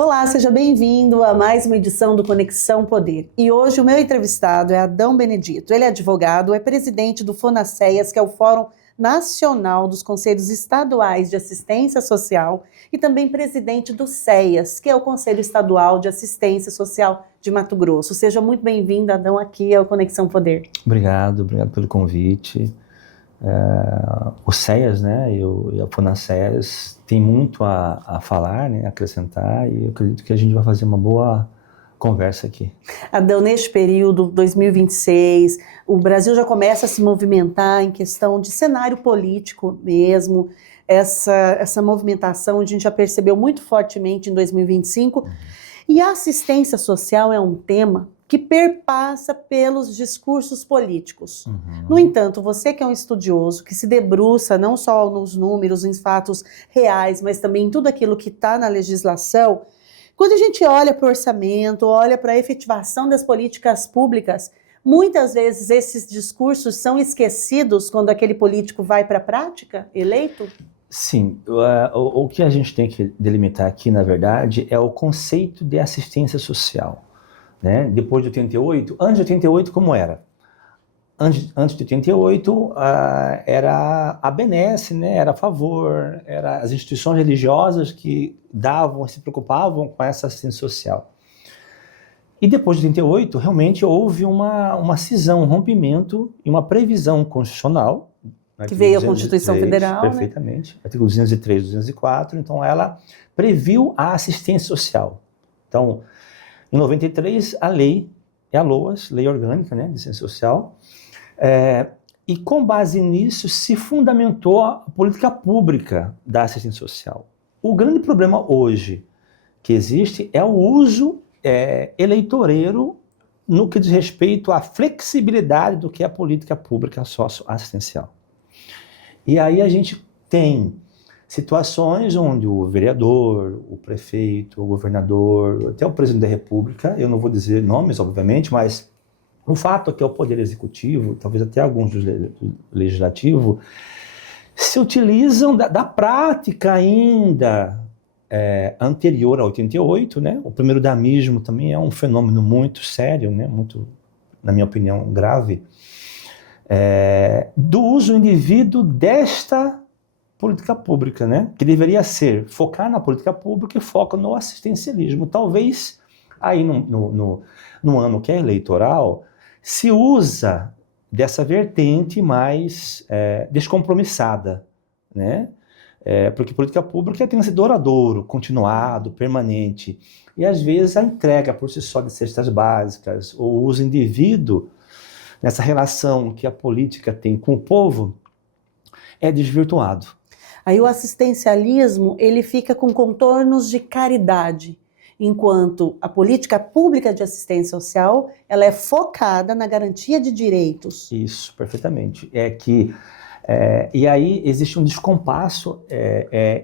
Olá, seja bem-vindo a mais uma edição do Conexão Poder. E hoje o meu entrevistado é Adão Benedito. Ele é advogado, é presidente do FONASEAS, que é o Fórum Nacional dos Conselhos Estaduais de Assistência Social, e também presidente do CEAS, que é o Conselho Estadual de Assistência Social de Mato Grosso. Seja muito bem-vindo, Adão, aqui ao Conexão Poder. Obrigado pelo convite. O CEAS, né, e a FONASEAS tem muito a falar, né, a acrescentar, e eu acredito que a gente vai fazer uma boa conversa aqui. Adão, neste período 2026, o Brasil já começa a se movimentar em questão de cenário político mesmo. Essa movimentação a gente já percebeu muito fortemente em 2025. E a assistência social é um tema que perpassa pelos discursos políticos. No entanto, você que é um estudioso, que se debruça não só nos números, em fatos reais, mas também em tudo aquilo que está na legislação, quando a gente olha para o orçamento, olha para a efetivação das políticas públicas, muitas vezes esses discursos são esquecidos quando aquele político vai para a prática, eleito? Sim, o que a gente tem que delimitar aqui, na verdade, é o conceito de assistência social. Né? Depois de 88, antes de 88 como era? Antes de 88 era a benesse, né? Era a favor, era as instituições religiosas que se preocupavam com essa assistência social. E depois de 88 realmente houve uma cisão, um rompimento e uma previsão constitucional. Que veio a Constituição Federal. Perfeitamente, né? Artigo 203, 204, então ela previu a assistência social. Então, em 93, a lei é a LOAS, Lei Orgânica, né, de Assistência Social, e com base nisso se fundamentou a política pública da assistência social. O grande problema hoje que existe é o uso eleitoreiro no que diz respeito à flexibilidade do que é a política pública socioassistencial. E aí a gente tem situações onde o vereador, o prefeito, o governador, até o presidente da República, eu não vou dizer nomes, obviamente, mas o fato é que é o Poder Executivo, talvez até alguns do Legislativo, se utilizam da prática ainda anterior a 88, né? O primeiro-damismo também é um fenômeno muito sério, né? Muito, na minha opinião, grave, do uso indivíduo desta política pública, né? Que deveria ser focar na política pública e foca no assistencialismo. Talvez aí no ano que é eleitoral se usa dessa vertente mais descompromissada, né? Porque política pública tem que ser duradouro, continuado, permanente. E às vezes a entrega por si só de cestas básicas ou o uso indivíduo nessa relação que a política tem com o povo é desvirtuado. Aí o assistencialismo, ele fica com contornos de caridade, enquanto a política pública de assistência social, ela é focada na garantia de direitos. Isso, perfeitamente. E aí existe um descompasso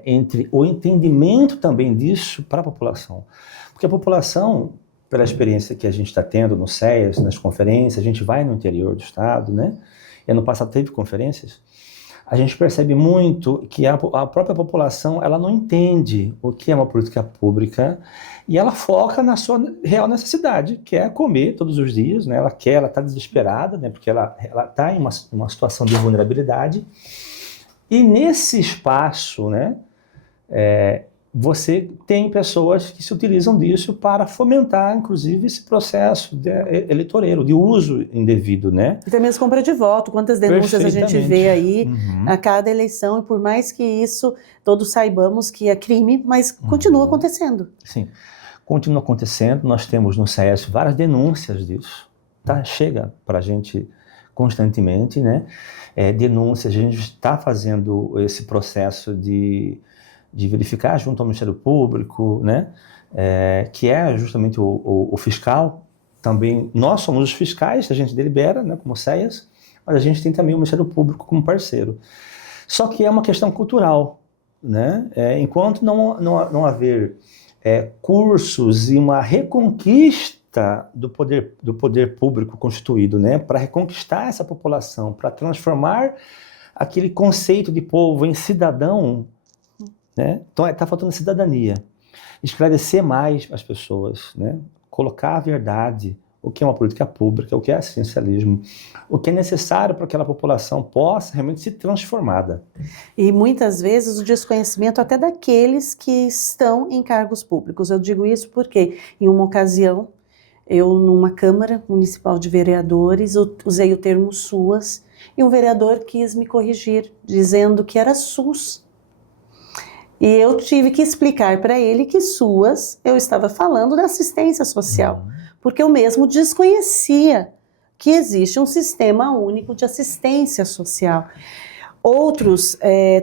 entre o entendimento também disso para a população. Porque a população, pela experiência que a gente está tendo no CEAS, nas conferências, a gente vai no interior do estado, né? E ano passado teve conferências, a gente percebe muito que a própria população ela não entende o que é uma política pública e ela foca na sua real necessidade, que é comer todos os dias, né? Ela está desesperada, né? Porque ela está em uma situação de vulnerabilidade. E nesse espaço, né? Você tem pessoas que se utilizam disso para fomentar, inclusive, esse processo eleitoreiro, de uso indevido, né? E também as compras de voto, quantas denúncias a gente vê aí a cada eleição, e por mais que isso, todos saibamos que é crime, mas continua acontecendo. Sim, continua acontecendo, nós temos no CEAS várias denúncias disso, tá? Chega para a gente constantemente, né? Denúncias, a gente está fazendo esse processo de verificar junto ao Ministério Público, né, que é justamente o fiscal. Também nós somos os fiscais, a gente delibera, né, como CEAS, mas a gente tem também o Ministério Público como parceiro. Só que é uma questão cultural, né? Enquanto não haver cursos e uma reconquista do poder público constituído, né, para reconquistar essa população, para transformar aquele conceito de povo em cidadão, né? Então está faltando cidadania. esclarecer mais as pessoas, né? Colocar a verdade, o que é uma política pública, o que é assistencialismo, o que é necessário para que aquela população possa realmente ser transformada. E muitas vezes o desconhecimento até daqueles que estão em cargos públicos. Eu digo isso porque, em uma ocasião, eu, numa Câmara Municipal de Vereadores, usei o termo SUAS, e um vereador quis me corrigir, dizendo que era SUS. E eu tive que explicar para ele que SUAS, eu estava falando da assistência social, porque eu mesmo desconhecia que existe um sistema único de assistência social. Outros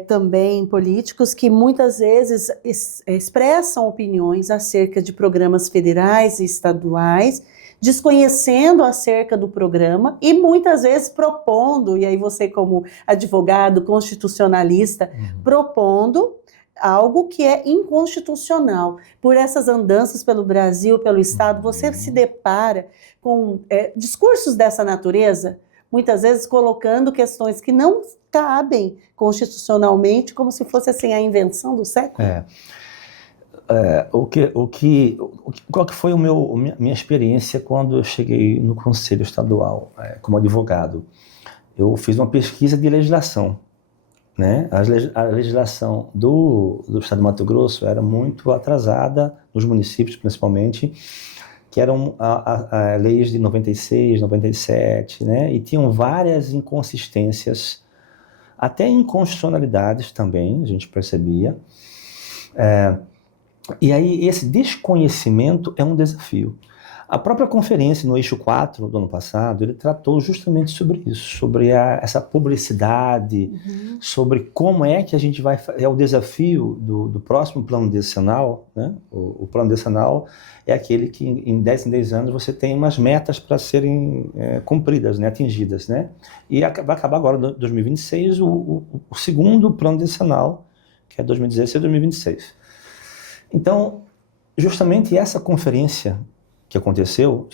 também políticos que muitas vezes expressam opiniões acerca de programas federais e estaduais, desconhecendo acerca do programa e muitas vezes propondo, e aí você como advogado constitucionalista, propondo algo que é inconstitucional. Por essas andanças pelo Brasil, pelo Estado, você se depara com discursos dessa natureza, muitas vezes colocando questões que não cabem constitucionalmente, como se fosse assim a invenção do século. Qual que foi minha experiência quando eu cheguei no Conselho Estadual como advogado? Eu fiz uma pesquisa de legislação, né? A legislação do Estado de Mato Grosso era muito atrasada, nos municípios principalmente, que eram leis de 96, 97, né? E tinham várias inconsistências, até inconstitucionalidades também, a gente percebia. E aí esse desconhecimento é um desafio. A própria conferência no Eixo 4 do ano passado, ele tratou justamente sobre isso, sobre essa publicidade, sobre como é que a gente vai... É o desafio do próximo plano decenal, né? O plano decenal é aquele que em 10 anos você tem umas metas para serem cumpridas, né? Atingidas, né? E vai acabar agora em 2026 o segundo plano decenal, que é 2016 e 2026. Então, justamente essa conferência que aconteceu,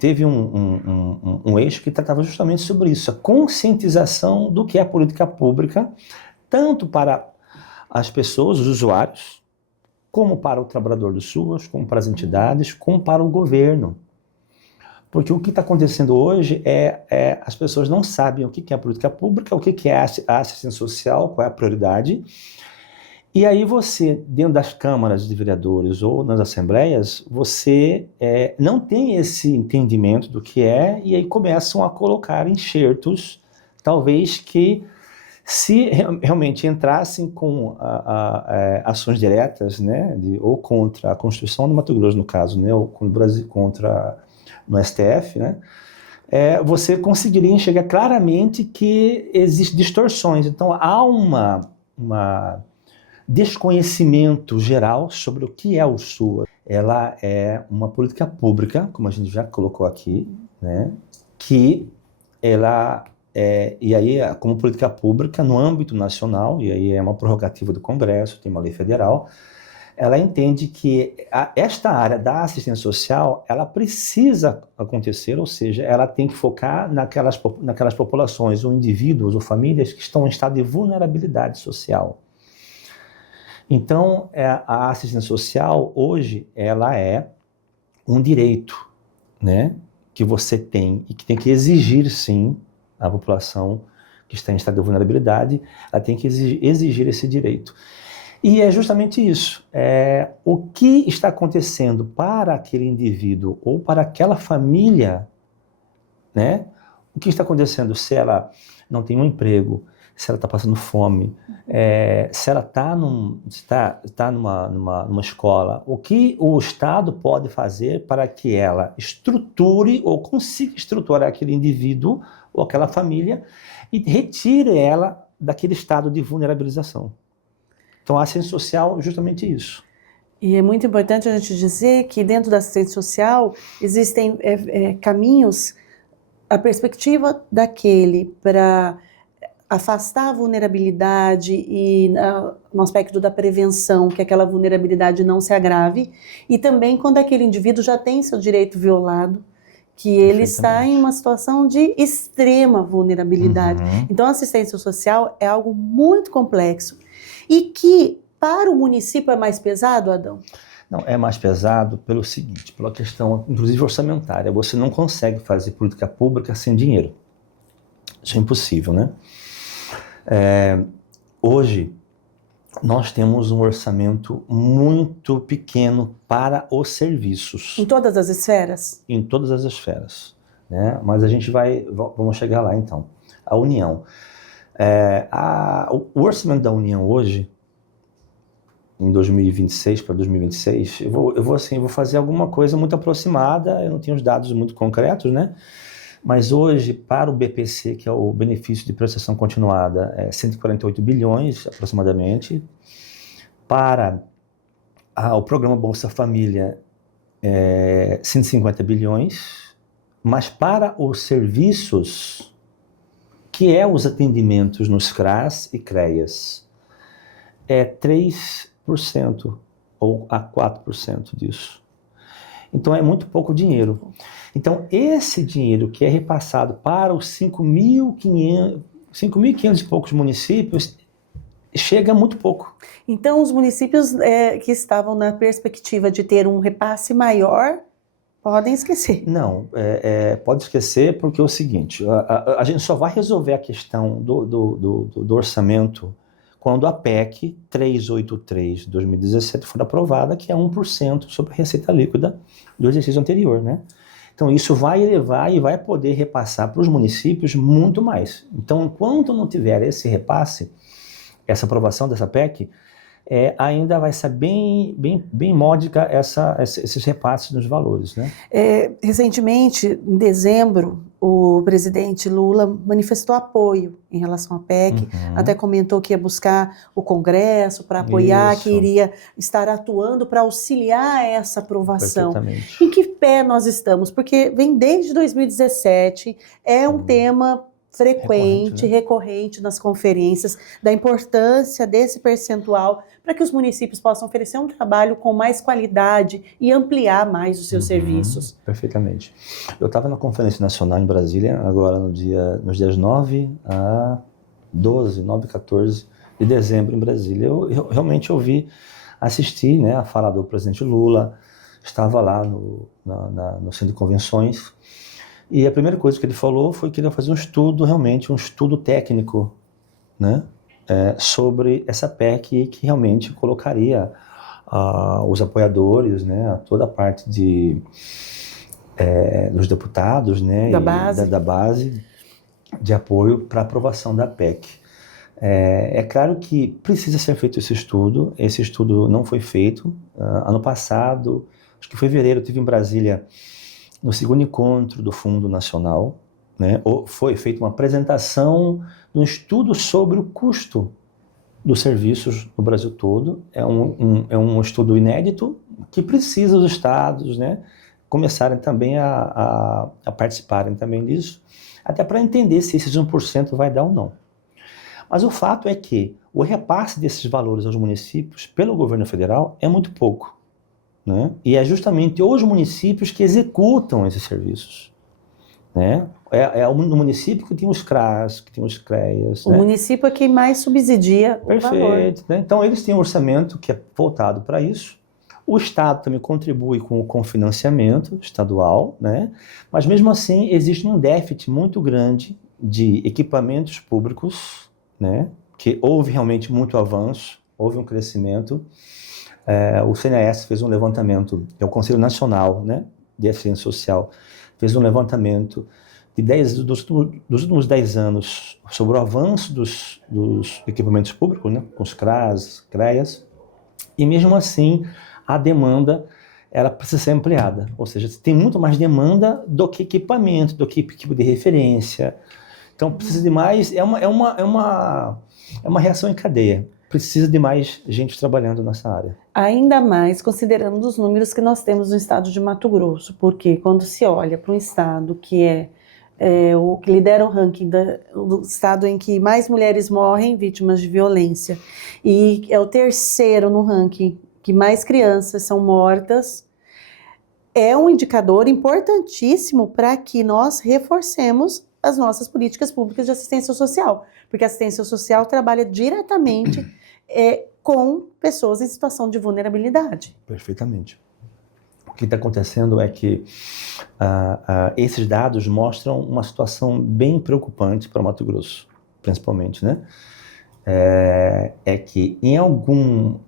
teve um eixo que tratava justamente sobre isso, a conscientização do que é a política pública, tanto para as pessoas, os usuários, como para o trabalhador do SUAS, como para as entidades, como para o governo. Porque o que está acontecendo hoje as pessoas não sabem o que é a política pública, o que é a assistência social, qual é a prioridade. E aí você, dentro das câmaras de vereadores ou nas assembleias, você não tem esse entendimento do que é, e aí começam a colocar enxertos, talvez que, se realmente entrassem com ações diretas, né, ou contra a Constituição do Mato Grosso, no caso, né, ou contra no STF, né, você conseguiria enxergar claramente que existem distorções. Então há uma desconhecimento geral sobre o que é o SUAS. Ela é uma política pública, como a gente já colocou aqui, né, que ela e aí como política pública no âmbito nacional, e aí é uma prerrogativa do Congresso, tem uma lei federal, ela entende que esta área da assistência social, ela precisa acontecer, ou seja, ela tem que focar naquelas populações, ou indivíduos, ou famílias que estão em estado de vulnerabilidade social. Então, a assistência social, hoje, ela é um direito, né, que você tem e que tem que exigir, sim, a população que está em estado de vulnerabilidade, ela tem que exigir esse direito. E é justamente isso. O que está acontecendo para aquele indivíduo ou para aquela família, né? O que está acontecendo se ela não tem um emprego, se ela está passando fome, se ela está numa escola, o que o Estado pode fazer para que ela estruture ou consiga estruturar aquele indivíduo ou aquela família e retire ela daquele estado de vulnerabilização. Então a assistência social é justamente isso. E é muito importante a gente dizer que dentro da assistência social existem caminhos, a perspectiva daquele para afastar a vulnerabilidade e no aspecto da prevenção, que aquela vulnerabilidade não se agrave, e também quando aquele indivíduo já tem seu direito violado, que ele está em uma situação de extrema vulnerabilidade. Então a assistência social é algo muito complexo e que para o município é mais pesado, Adão? Não, é mais pesado pelo seguinte, pela questão, inclusive, orçamentária. Você não consegue fazer política pública sem dinheiro. Isso é impossível, né? Hoje, nós temos um orçamento muito pequeno para os serviços. Em todas as esferas? Em todas as esferas, né? Mas a gente vamos chegar lá, então. A União. O orçamento da União hoje, em 2026 para 2026, eu vou fazer alguma coisa muito aproximada, eu não tenho os dados muito concretos, né? Mas hoje, para o BPC, que é o benefício de prestação continuada, é 148 bilhões aproximadamente. Para o programa Bolsa Família, 150 bilhões. Mas para os serviços, que é os atendimentos nos CRAS e CREAS, é 3% ou a 4% disso. Então é muito pouco dinheiro. Então esse dinheiro que é repassado para os 5.500 e poucos municípios chega muito pouco. Então os municípios que estavam na perspectiva de ter um repasse maior podem esquecer. Não, pode esquecer porque é o seguinte, a gente só vai resolver a questão do orçamento quando a PEC 383 de 2017 for aprovada, que é 1% sobre a receita líquida do exercício anterior, né? Então isso vai elevar e vai poder repassar para os municípios muito mais. Então enquanto não tiver esse repasse, essa aprovação dessa PEC, ainda vai ser bem módica esses repasses nos valores, né? Recentemente, em dezembro, o presidente Lula manifestou apoio em relação à PEC, até comentou que ia buscar o Congresso para apoiar, que iria estar atuando para auxiliar essa aprovação. Em que pé nós estamos? Porque vem desde 2017, é um tema frequente, recorrente nas conferências, da importância desse percentual para que os municípios possam oferecer um trabalho com mais qualidade e ampliar mais os seus serviços. Perfeitamente. Eu estava na Conferência Nacional em Brasília, agora nos dias 9 a 14 de dezembro em Brasília. Eu realmente assisti, né, a fala do presidente Lula, estava lá no centro de convenções. E a primeira coisa que ele falou foi que ele ia fazer um estudo técnico, né, sobre essa PEC que realmente colocaria os apoiadores, né, toda a parte dos deputados, né, da base de apoio para a aprovação da PEC. É claro que precisa ser feito esse estudo não foi feito. Ano passado, acho que em fevereiro, eu estive em Brasília, no segundo encontro do Fundo Nacional, né, foi feita uma apresentação de um estudo sobre o custo dos serviços no Brasil todo. É um estudo inédito que precisa os estados, né, começarem também a participarem também disso, até para entender se esses 1% vai dar ou não. Mas o fato é que o repasse desses valores aos municípios pelo governo federal é muito pouco. Né? E é justamente os municípios que executam esses serviços, né? No município que tem os CRAS, que tem os CREAS. O município é quem mais subsidia o valor. Perfeito. Né? Então eles têm um orçamento que é voltado para isso. O Estado também contribui com financiamento estadual, né? Mas mesmo assim existe um déficit muito grande de equipamentos públicos, né? Que houve realmente muito avanço, houve um crescimento. O CNAS fez um levantamento, que é o Conselho Nacional, né, de Assistência Social, fez um levantamento dos últimos 10 anos sobre o avanço dos equipamentos públicos, né, com os CRAS, CREAS, e mesmo assim a demanda ela precisa ser ampliada, ou seja, tem muito mais demanda do que equipamento, do que equipe de referência. Então precisa de mais, é uma reação em cadeia. Precisa de mais gente trabalhando nessa área. Ainda mais considerando os números que nós temos no estado de Mato Grosso, porque quando se olha para um estado que o que lidera o ranking do estado em que mais mulheres morrem vítimas de violência, e é o terceiro no ranking que mais crianças são mortas, é um indicador importantíssimo para que nós reforcemos as nossas políticas públicas de assistência social, porque a assistência social trabalha diretamente com pessoas em situação de vulnerabilidade. Perfeitamente. O que está acontecendo é que esses dados mostram uma situação bem preocupante para o Mato Grosso, principalmente, né? É que em algum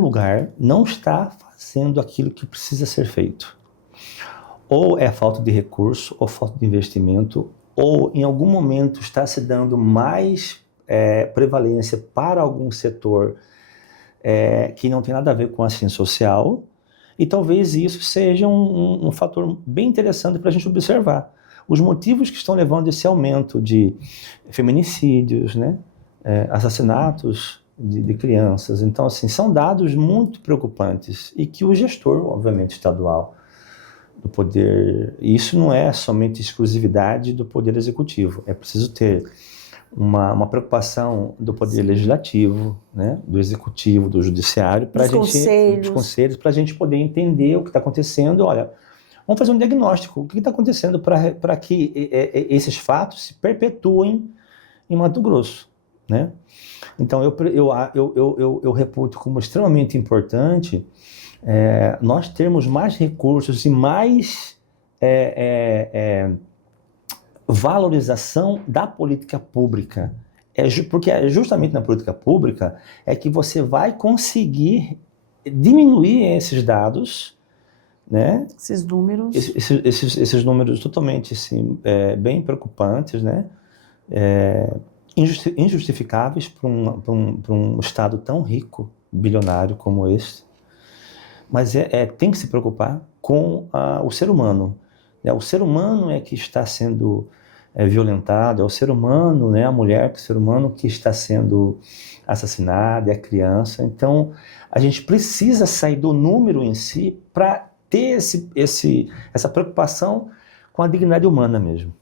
lugar não está fazendo aquilo que precisa ser feito. Ou é falta de recurso, ou falta de investimento, ou em algum momento está se dando mais prevalência para algum setor que não tem nada a ver com a ciência social, e talvez isso seja um fator bem interessante para a gente observar. Os motivos que estão levando esse aumento de feminicídios, né? Assassinatos de crianças. Então, assim, são dados muito preocupantes e que o gestor, obviamente, estadual do poder, isso não é somente exclusividade do poder executivo, é preciso ter uma preocupação do poder legislativo, né, do executivo, do judiciário, dos conselhos, para a gente poder entender o que está acontecendo. Olha, vamos fazer um diagnóstico, o que está acontecendo para que esses fatos se perpetuem em Mato Grosso, né? Então eu reputo como extremamente importante nós termos mais recursos e mais valorização da política pública. Porque é justamente na política pública que você vai conseguir diminuir esses dados, né? Esses números. Esses números totalmente assim, bem preocupantes, né? Injustificáveis para um estado tão rico, bilionário como este. Mas tem que se preocupar com o ser humano. O ser humano é que está sendo violentado, é o ser humano, né, a mulher, o ser humano que está sendo assassinado, é a criança. Então, a gente precisa sair do número em si para ter essa preocupação com a dignidade humana mesmo.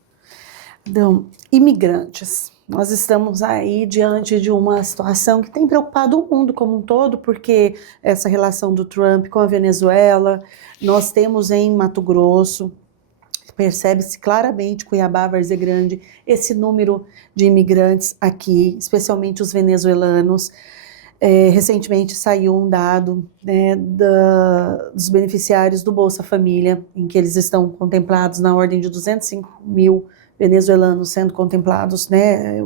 Então, imigrantes. Nós estamos aí diante de uma situação que tem preocupado o mundo como um todo, porque essa relação do Trump com a Venezuela, nós temos em Mato Grosso, percebe-se claramente, Cuiabá, Várzea Grande, esse número de imigrantes aqui, especialmente os venezuelanos. Recentemente saiu um dado, né, dos beneficiários do Bolsa Família, em que eles estão contemplados na ordem de 205 mil venezuelanos sendo contemplados, né,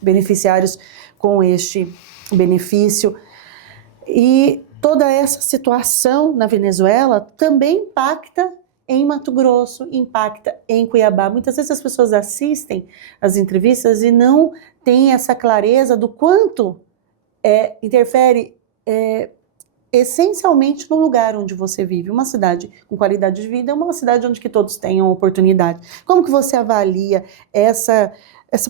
beneficiários com este benefício. E toda essa situação na Venezuela também impacta em Mato Grosso, impacta em Cuiabá. Muitas vezes as pessoas assistem às entrevistas e não têm essa clareza do quanto interfere essencialmente no lugar onde você vive. Uma cidade com qualidade de vida é uma cidade onde que todos tenham oportunidade. Como que você avalia essa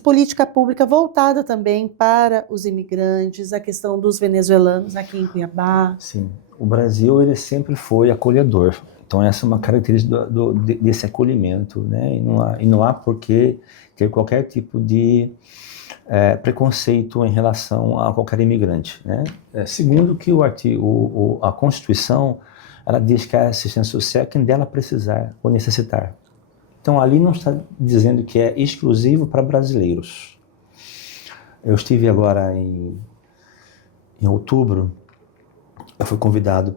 política pública voltada também para os imigrantes, a questão dos venezuelanos aqui em Cuiabá? Sim, o Brasil ele sempre foi acolhedor. Então essa é uma característica desse acolhimento, né? E não há por que ter qualquer tipo de preconceito em relação a qualquer imigrante, né? Segundo que a Constituição, ela diz que a assistência social é quem dela precisar ou necessitar. Então ali não está dizendo que é exclusivo para brasileiros. Eu estive agora em outubro, eu fui convidado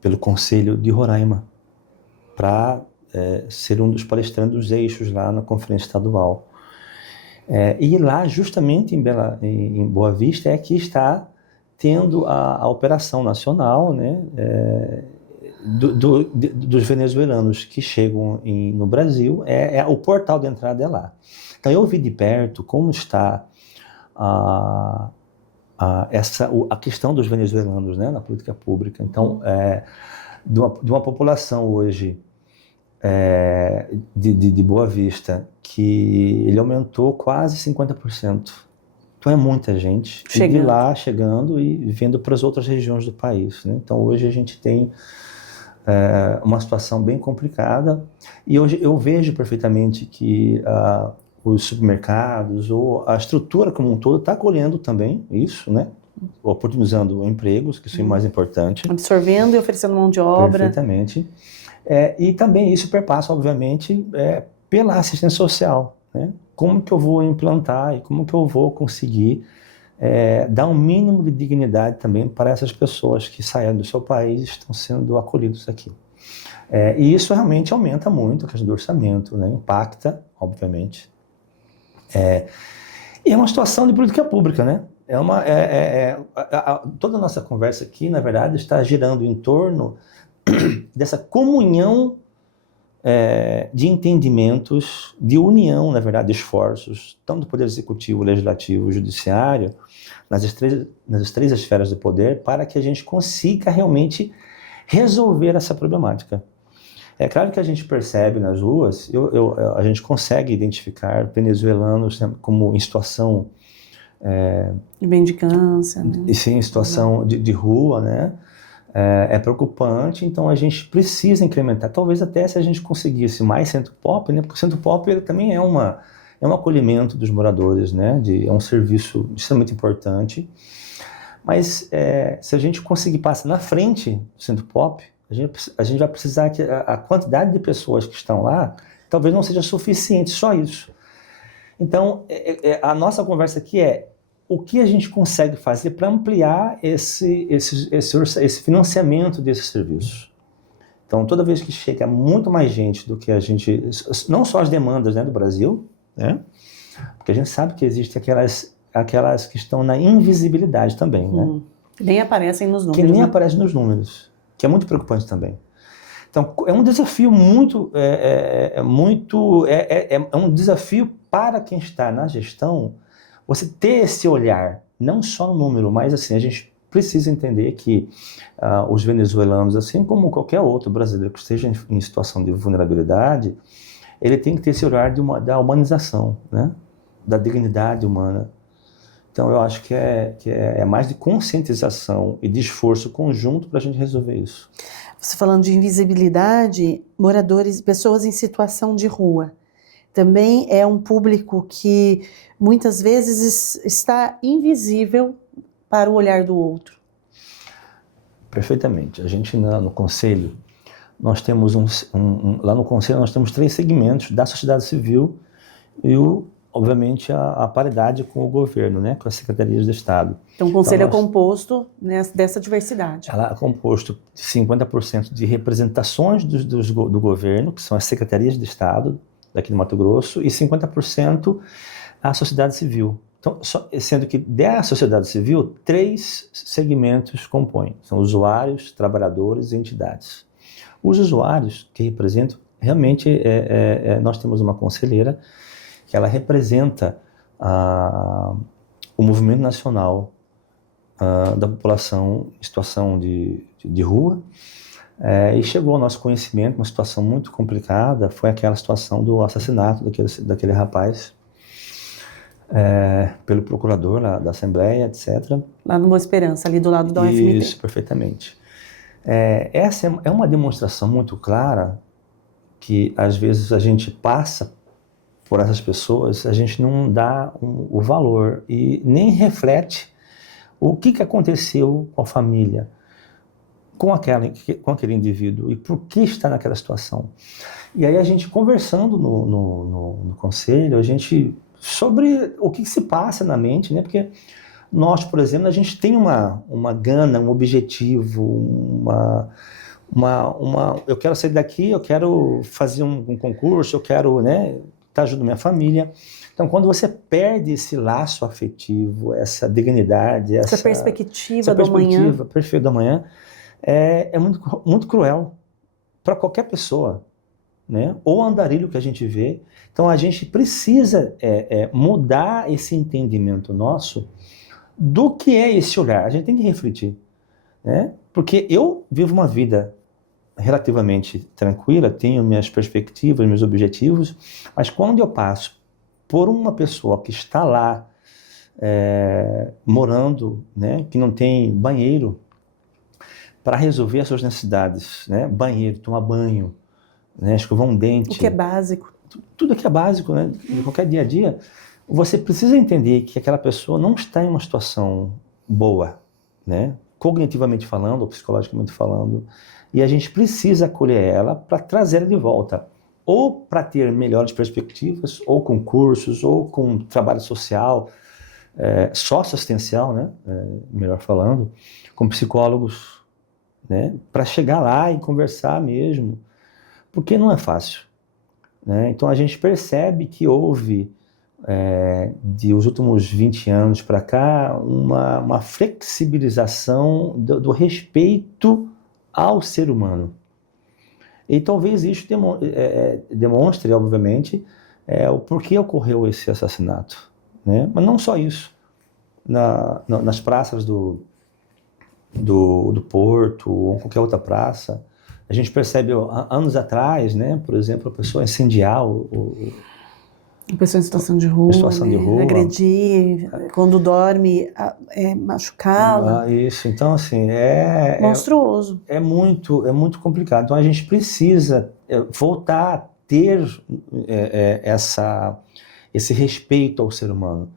pelo Conselho de Roraima para ser um dos palestrantes dos eixos lá na Conferência Estadual. E lá, justamente em Boa Vista, é que está tendo a operação nacional, né, dos venezuelanos que chegam no Brasil. O portal de entrada é lá. Então eu vi de perto como está a questão dos venezuelanos, né, na política pública. Então, de uma população hoje de Boa Vista, que ele aumentou quase 50%. Então é muita gente de lá chegando e vindo para as outras regiões do país, né? Então hoje a gente tem uma situação bem complicada, e hoje eu vejo perfeitamente que os supermercados ou a estrutura como um todo está acolhendo também isso, né? Oportunizando empregos, que isso é o mais importante. Absorvendo e oferecendo mão de obra. Perfeitamente. E também isso perpassa, obviamente, pela assistência social, né? Como que eu vou implantar e como que eu vou conseguir dar um mínimo de dignidade também para essas pessoas que saíram do seu país e estão sendo acolhidos aqui. E isso realmente aumenta muito a questão do orçamento, né? Impacta, obviamente. E é uma situação de política pública, né? Toda a nossa conversa aqui, na verdade, está girando em torno dessa comunhão de entendimentos, de união, na verdade, de esforços, tanto do Poder Executivo, Legislativo e Judiciário, nas três esferas do poder, para que a gente consiga realmente resolver essa problemática. É claro que a gente percebe nas ruas, a gente consegue identificar venezuelanos como em situação... de mendicância, né? E sim, em situação de rua, né? É preocupante, então a gente precisa incrementar, talvez até se a gente conseguisse mais centro pop, né? Porque o centro pop ele também é um acolhimento dos moradores, né? É um serviço extremamente importante, mas se a gente conseguir passar na frente do centro pop, a gente vai precisar que a quantidade de pessoas que estão lá talvez não seja suficiente, só isso. Então, a nossa conversa aqui o que a gente consegue fazer para ampliar esse financiamento desses serviços. Então, toda vez que chega muito mais gente do que a gente... Não só as demandas, né, do Brasil, né? Porque a gente sabe que existem aquelas que estão na invisibilidade também, né? Que nem aparecem nos números. Que nem aparecem nos números, que é muito preocupante também. Então, é um desafio um desafio para quem está na gestão, você ter esse olhar, não só no número, mas assim, a gente precisa entender que os venezuelanos, assim como qualquer outro brasileiro que esteja em situação de vulnerabilidade, ele tem que ter esse olhar da humanização, né? Da dignidade humana. Então eu acho que é mais de conscientização e de esforço conjunto para a gente resolver isso. Você falando de invisibilidade, moradores, pessoas em situação de rua, também é um público que muitas vezes está invisível para o olhar do outro. Perfeitamente. A gente no Conselho, nós temos lá no Conselho nós temos 3 segmentos da sociedade civil e obviamente a paridade com o governo, né, com as secretarias de Estado. Então o Conselho é composto dessa diversidade. Ela é composto de 50% de representações do governo, que são as secretarias de Estado daqui do Mato Grosso, e 50% a sociedade civil. Então, sendo que da sociedade civil, 3 segmentos compõem. São usuários, trabalhadores e entidades. Os usuários que representam, realmente, nós temos uma conselheira que ela representa o movimento nacional da população em situação de rua, e chegou ao nosso conhecimento uma situação muito complicada, foi aquela situação do assassinato daquele rapaz pelo procurador da Assembleia, etc. Lá no Boa Esperança, ali do lado da UFMT. Isso, perfeitamente. Essa é uma demonstração muito clara que às vezes a gente passa por essas pessoas, a gente não dá o valor e nem reflete o que aconteceu com a família, com aquele indivíduo e por que está naquela situação. E aí a gente conversando no conselho, sobre o que se passa na mente, né? Porque nós, por exemplo, a gente tem uma gana, um objetivo, eu quero sair daqui, eu quero fazer um concurso, eu quero, né, estar junto da minha família. Então, quando você perde esse laço afetivo, essa dignidade, essa perspectiva do amanhã, perfeita do amanhã, é muito, muito cruel para qualquer pessoa, né? Ou andarilho que a gente vê. Então, a gente precisa mudar esse entendimento nosso do que é esse olhar. A gente tem que refletir, né? Porque eu vivo uma vida relativamente tranquila, tenho minhas perspectivas, meus objetivos, mas quando eu passo por uma pessoa que está lá morando, né, que não tem banheiro para resolver as suas necessidades, né, banheiro, tomar banho, né, escovar um dente, o que é básico, tudo que é básico, né, de qualquer dia a dia, você precisa entender que aquela pessoa não está em uma situação boa, né, cognitivamente falando ou psicologicamente falando, e a gente precisa acolher ela para trazer ela de volta, ou para ter melhores perspectivas, ou com cursos, ou com trabalho social, socioassistencial, né, melhor falando, com psicólogos, né, para chegar lá e conversar mesmo, porque não é fácil, né? Então a gente percebe que houve, de os últimos 20 anos para cá, uma flexibilização do respeito ao ser humano. E talvez isso demonstre, obviamente, o porquê ocorreu esse assassinato, né? Mas não só isso. Nas praças do Porto ou qualquer outra praça, a gente percebe anos atrás, né, por exemplo, a pessoa incendiar a pessoa em situação de rua, né? Agredir, quando dorme, machucá-la. Isso, então assim, monstruoso. É muito complicado. Então a gente precisa voltar a ter esse respeito ao ser humano.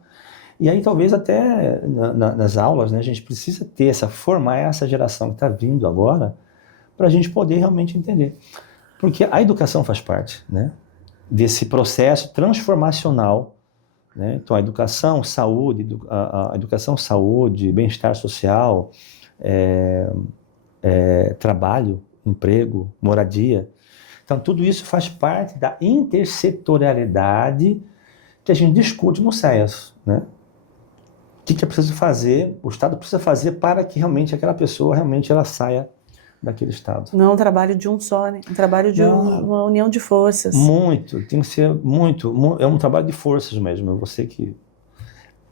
E aí talvez até nas aulas, né, a gente precisa formar essa geração que está vindo agora, para a gente poder realmente entender. Porque a educação faz parte, né, desse processo transformacional, né? Então a educação, saúde, bem-estar social, trabalho, emprego, moradia. Então tudo isso faz parte da intersetorialidade que a gente discute no CEAS, né? O que é preciso fazer, o Estado precisa fazer para que realmente aquela pessoa ela saia daquele Estado. Não é um trabalho de um só, né? Um trabalho de uma união de forças. Tem que ser é um trabalho de forças mesmo. Você que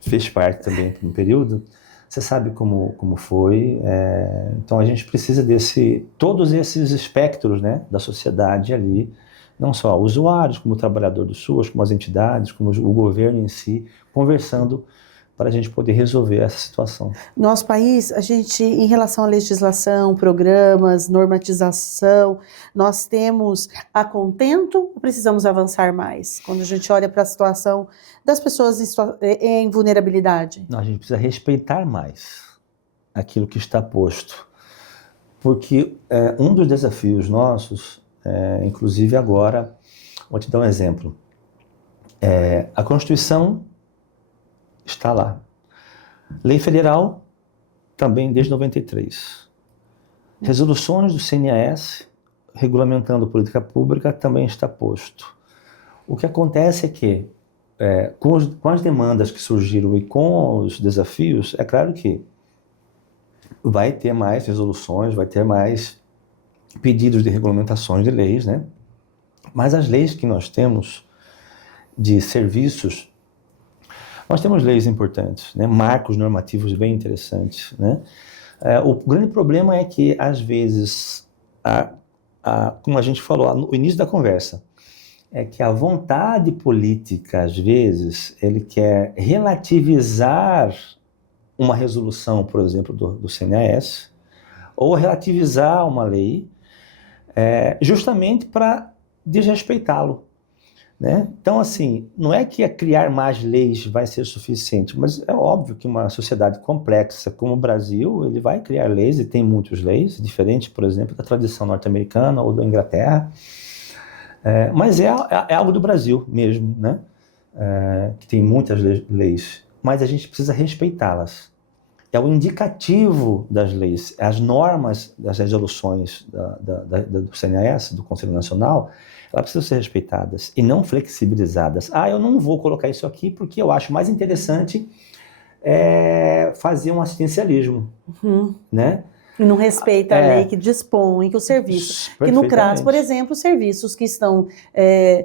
fez parte também no período, você sabe como foi. Então a gente precisa todos esses espectros, né, da sociedade ali, não só usuários, como o trabalhador do SUAS, como as entidades, como o governo em si, conversando para a gente poder resolver essa situação. Nosso país, a gente, em relação à legislação, programas, normatização, nós temos a contento ou precisamos avançar mais? Quando a gente olha para a situação das pessoas em vulnerabilidade. Não, a gente precisa respeitar mais aquilo que está posto. Porque um dos desafios nossos, inclusive agora, vou te dar um exemplo. A Constituição está lá. Lei Federal, também desde 93. Resoluções do CNAS, regulamentando política pública, também está posto. O que acontece é que, com as demandas que surgiram e com os desafios, é claro que vai ter mais resoluções, vai ter mais pedidos de regulamentações de leis, né? Mas as leis que nós temos de serviços, nós temos leis importantes, né? Marcos normativos bem interessantes, né? O grande problema é que, às vezes, como a gente falou no início da conversa, é que a vontade política, às vezes, ele quer relativizar uma resolução, por exemplo, do CNAS, ou relativizar uma lei, justamente para desrespeitá-lo, né? Então, assim, não é que criar mais leis vai ser suficiente, mas é óbvio que uma sociedade complexa como o Brasil, ele vai criar leis, e tem muitas leis, diferente, por exemplo, da tradição norte-americana ou da Inglaterra, mas é algo do Brasil mesmo, né? Que tem muitas leis, mas a gente precisa respeitá-las. É o indicativo das leis, as normas das resoluções do CNAS, do Conselho Nacional, elas precisam ser respeitadas e não flexibilizadas. Eu não vou colocar isso aqui porque eu acho mais interessante fazer um assistencialismo, né? E não respeita a lei que dispõe que os serviços, que no CRAS, por exemplo, os serviços que estão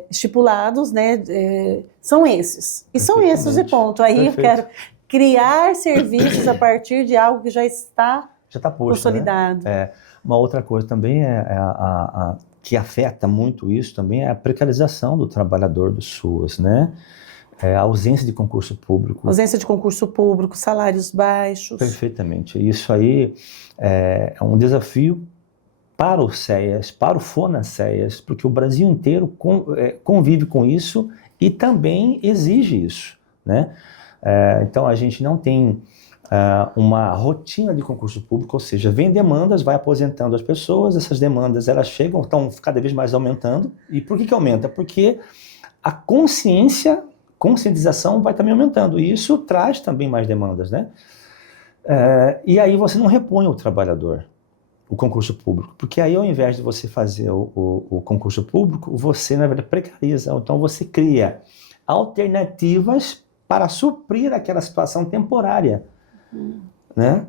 estipulados, né, são esses. E são esses e ponto. Aí eu quero criar serviços a partir de algo que já está posto, consolidado. Né? Uma outra coisa também que afeta muito isso também é a precarização do trabalhador do SUAS, né? A ausência de concurso público. Ausência de concurso público, salários baixos. Perfeitamente. Isso aí é um desafio para o CEAS, para o FONASEAS, porque o Brasil inteiro convive com isso e também exige isso, né? Então a gente não tem uma rotina de concurso público, ou seja, vem demandas, vai aposentando as pessoas, essas demandas elas estão cada vez mais aumentando. E por que aumenta? Porque a consciência conscientização vai também aumentando, e isso traz também mais demandas, né? E aí você não repõe o trabalhador, o concurso público, porque aí ao invés de você fazer o concurso público, você na verdade precariza, então você cria alternativas para suprir aquela situação temporária, né?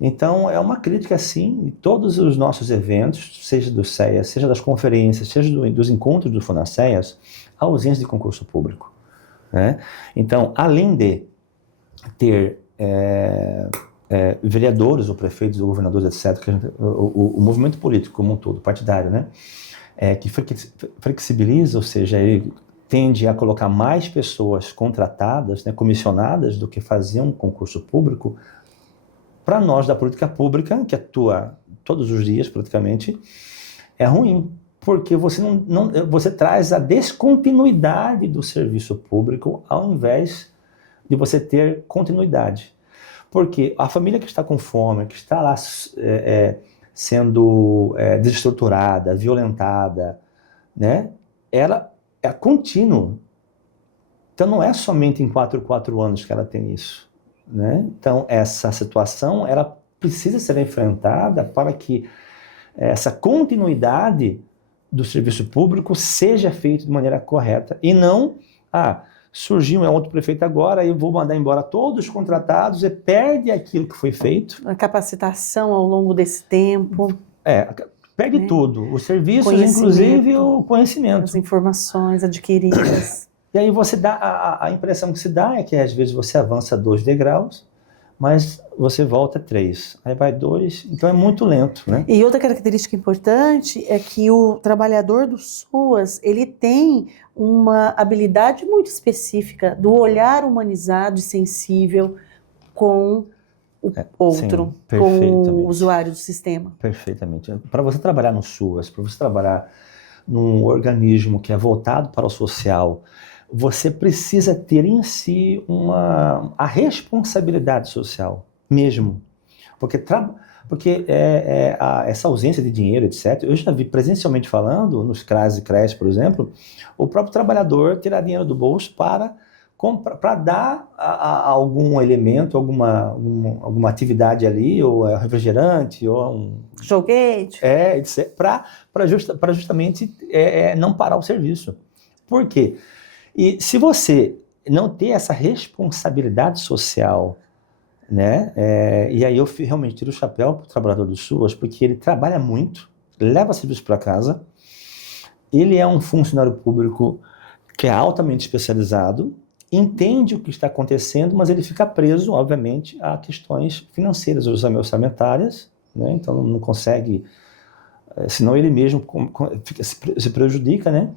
Então é uma crítica sim em todos os nossos eventos, seja do CEAS, seja das conferências, seja dos encontros do FUNACEAS, a ausência de concurso público, né? Então, além de ter vereadores, ou prefeitos, ou governadores, etc., o movimento político como um todo, partidário, né, que flexibiliza, ou seja, ele tende a colocar mais pessoas contratadas, né, comissionadas, do que fazer um concurso público. Para nós da política pública, que atua todos os dias praticamente, é ruim, porque você traz a descontinuidade do serviço público ao invés de você ter continuidade. Porque a família que está com fome, que está lá sendo desestruturada, violentada, né, ela é contínua. Então não é somente em 4 anos que ela tem isso, né? Então essa situação ela precisa ser enfrentada para que essa continuidade do serviço público seja feita de maneira correta e não, surgiu um outro prefeito agora e eu vou mandar embora todos os contratados e perde aquilo que foi feito. A capacitação ao longo desse tempo. Perde tudo, os serviços, inclusive o conhecimento. As informações adquiridas. E aí você dá, a impressão que se dá é que às vezes você avança 2 degraus, mas você volta 3, aí vai 2, então é muito lento, né? E outra característica importante é que o trabalhador do SUAS, ele tem uma habilidade muito específica do olhar humanizado e sensível com o outro, sim, com o usuário do sistema. Perfeitamente. Para você trabalhar no SUAS, para você trabalhar num organismo que é voltado para o social, você precisa ter em si a responsabilidade social, mesmo. Porque essa ausência de dinheiro, etc., eu já vi presencialmente falando, nos CRAS e CRES, por exemplo, o próprio trabalhador tirar dinheiro do bolso para dar a algum elemento, alguma atividade ali, ou refrigerante, ou um joguete, para justamente não parar o serviço. Por quê? E se você não ter essa responsabilidade social, né, e aí eu realmente tiro o chapéu para o trabalhador do SUAS, porque ele trabalha muito, leva serviço para casa, ele é um funcionário público que é altamente especializado, entende o que está acontecendo, mas ele fica preso, obviamente, a questões financeiras, orçamentárias, né, então não consegue, senão ele mesmo se prejudica, né?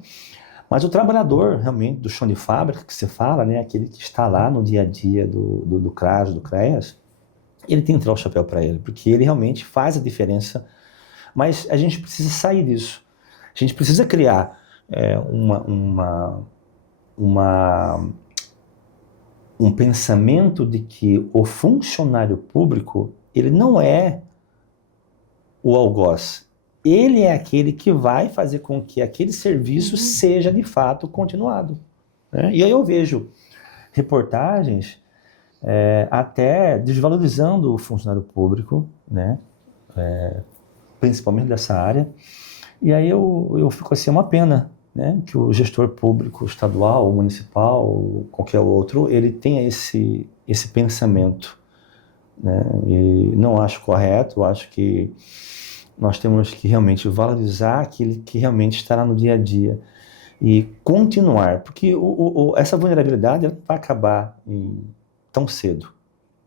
Mas o trabalhador, realmente, do chão de fábrica, que se fala, né, aquele que está lá no dia a dia do CRAS, do CREAS, ele tem que tirar o chapéu para ele, porque ele realmente faz a diferença, mas a gente precisa sair disso. A gente precisa criar um pensamento de que o funcionário público, ele não é o algoz. Ele é aquele que vai fazer com que aquele serviço seja de fato continuado, né? E aí eu vejo reportagens até desvalorizando o funcionário público, né? Principalmente dessa área, e aí eu fico assim, uma pena, né? Que o gestor público estadual, municipal, ou qualquer outro, ele tenha esse pensamento, né? E não acho correto, eu acho que nós temos que realmente valorizar aquele que realmente estará no dia a dia e continuar, porque essa vulnerabilidade não vai acabar tão cedo,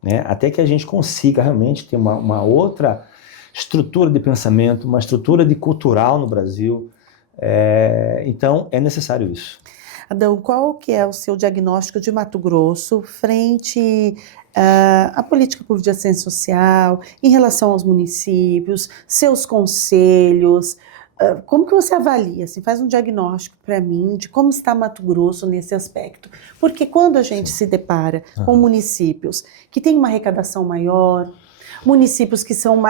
né? Até que a gente consiga realmente ter uma outra estrutura de pensamento, uma estrutura de cultural no Brasil. Então é necessário isso. Adão, qual que é o seu diagnóstico de Mato Grosso frente à política pública de assistência social, em relação aos municípios, seus conselhos? Como que você avalia, assim, faz um diagnóstico para mim de como está Mato Grosso nesse aspecto? Porque quando a gente se depara com municípios que têm uma arrecadação maior, municípios que são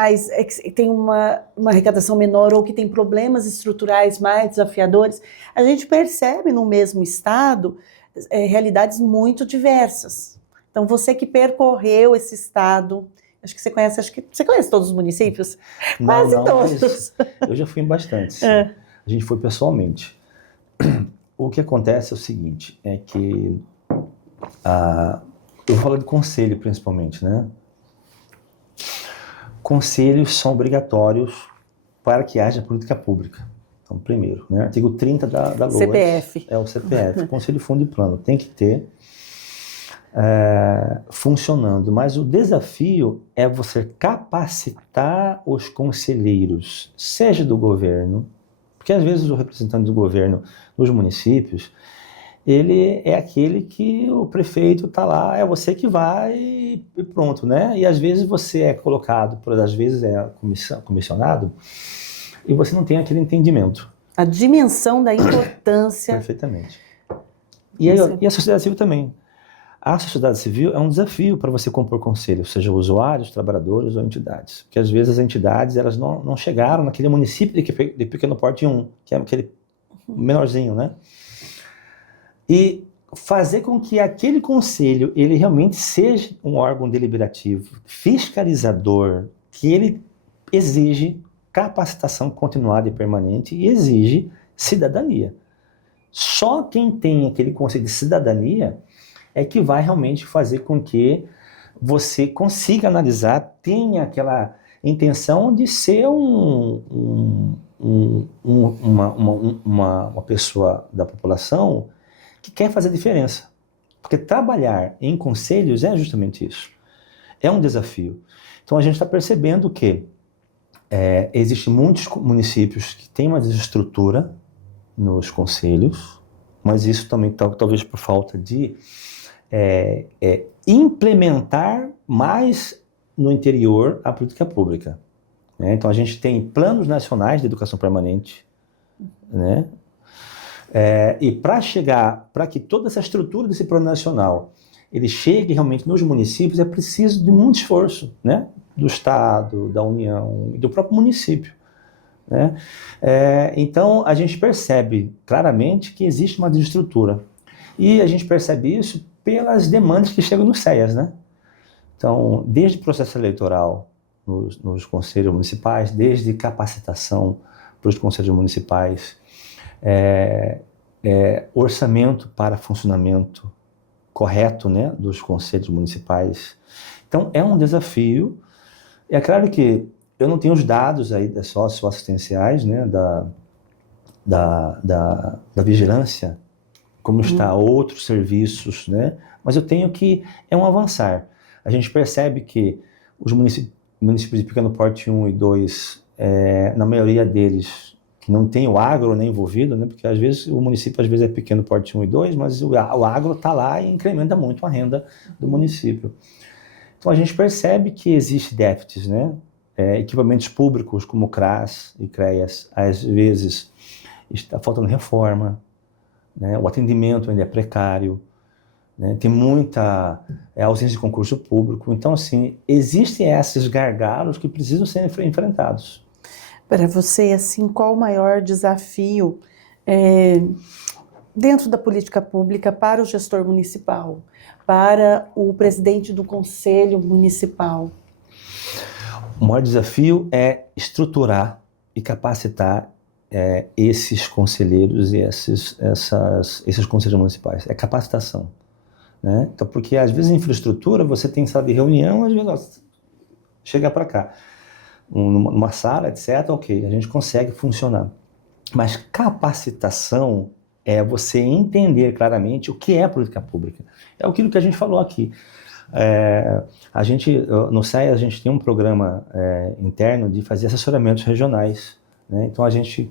que têm uma arrecadação menor ou que têm problemas estruturais mais desafiadores, a gente percebe no mesmo estado realidades muito diversas. Então, você que percorreu esse estado, acho que você conhece todos os municípios? Quase todos. Eu já fui em bastante. Sim. É. A gente foi pessoalmente. O que acontece é o seguinte, é que eu falo de conselho principalmente, né? Conselhos são obrigatórios para que haja política pública. Então, primeiro, né? Artigo 30 da LOAS. CPF. É o CPF, Conselho Fundo e Plano. Tem que ter funcionando. Mas o desafio é você capacitar os conselheiros, seja do governo, porque às vezes o representante do governo nos municípios, ele é aquele que o prefeito está lá, é você que vai e pronto, né? E às vezes você é colocado, às vezes é comissionado, e você não tem aquele entendimento. A dimensão da importância. Perfeitamente. E a sociedade civil também. A sociedade civil é um desafio para você compor conselho, seja usuários, trabalhadores ou entidades. Porque às vezes as entidades elas não chegaram naquele município de pequeno porte 1, que é aquele menorzinho, né? E fazer com que aquele conselho ele realmente seja um órgão deliberativo, fiscalizador, que ele exige capacitação continuada e permanente e exige cidadania. Só quem tem aquele conceito de cidadania é que vai realmente fazer com que você consiga analisar, tenha aquela intenção de ser uma pessoa da população que quer fazer diferença. Porque trabalhar em conselhos é justamente isso. É um desafio. Então a gente está percebendo que existem muitos municípios que têm uma desestrutura nos conselhos, mas isso também talvez por falta de implementar mais no interior a política pública. Né? Então a gente tem planos nacionais de educação permanente, né? E para que toda essa estrutura desse plano nacional ele chegue realmente nos municípios, é preciso de muito esforço, né? Do Estado, da União e do próprio município. Né? Então a gente percebe claramente que existe uma desestrutura. E a gente percebe isso pelas demandas que chegam nos CEAs, né? Então, desde o processo eleitoral nos conselhos municipais, desde capacitação para os conselhos municipais, orçamento para funcionamento correto, né, dos conselhos municipais. Então, é um desafio. É claro que eu não tenho os dados aí das socioassistenciais, né, da vigilância, como está outros serviços, né? Mas eu tenho que é um avançar. A gente percebe que os municípios de pequeno porte 1 e 2, na maioria deles, que não tem o agro nem envolvido, né? Porque às vezes o município às vezes é pequeno porte 1 e 2, mas o agro está lá e incrementa muito a renda do município. Então a gente percebe que existe déficits, né? Equipamentos públicos como CRAS e CREAS, às vezes está faltando reforma, né? O atendimento ainda é precário, né? Tem muita ausência de concurso público. Então, assim, existem esses gargalos que precisam ser enfrentados. Para você, assim, qual o maior desafio dentro da política pública para o gestor municipal, para o presidente do conselho municipal? O maior desafio é estruturar e capacitar esses conselheiros e esses conselhos municipais. É capacitação. Né? Então, porque às vezes a infraestrutura, você tem sala de reunião, às vezes chega para cá, numa sala, etc., ok, a gente consegue funcionar. Mas capacitação é você entender claramente o que é política pública. É aquilo que a gente falou aqui. No SEA, a gente tem um programa interno de fazer assessoramentos regionais. Né? Então, a gente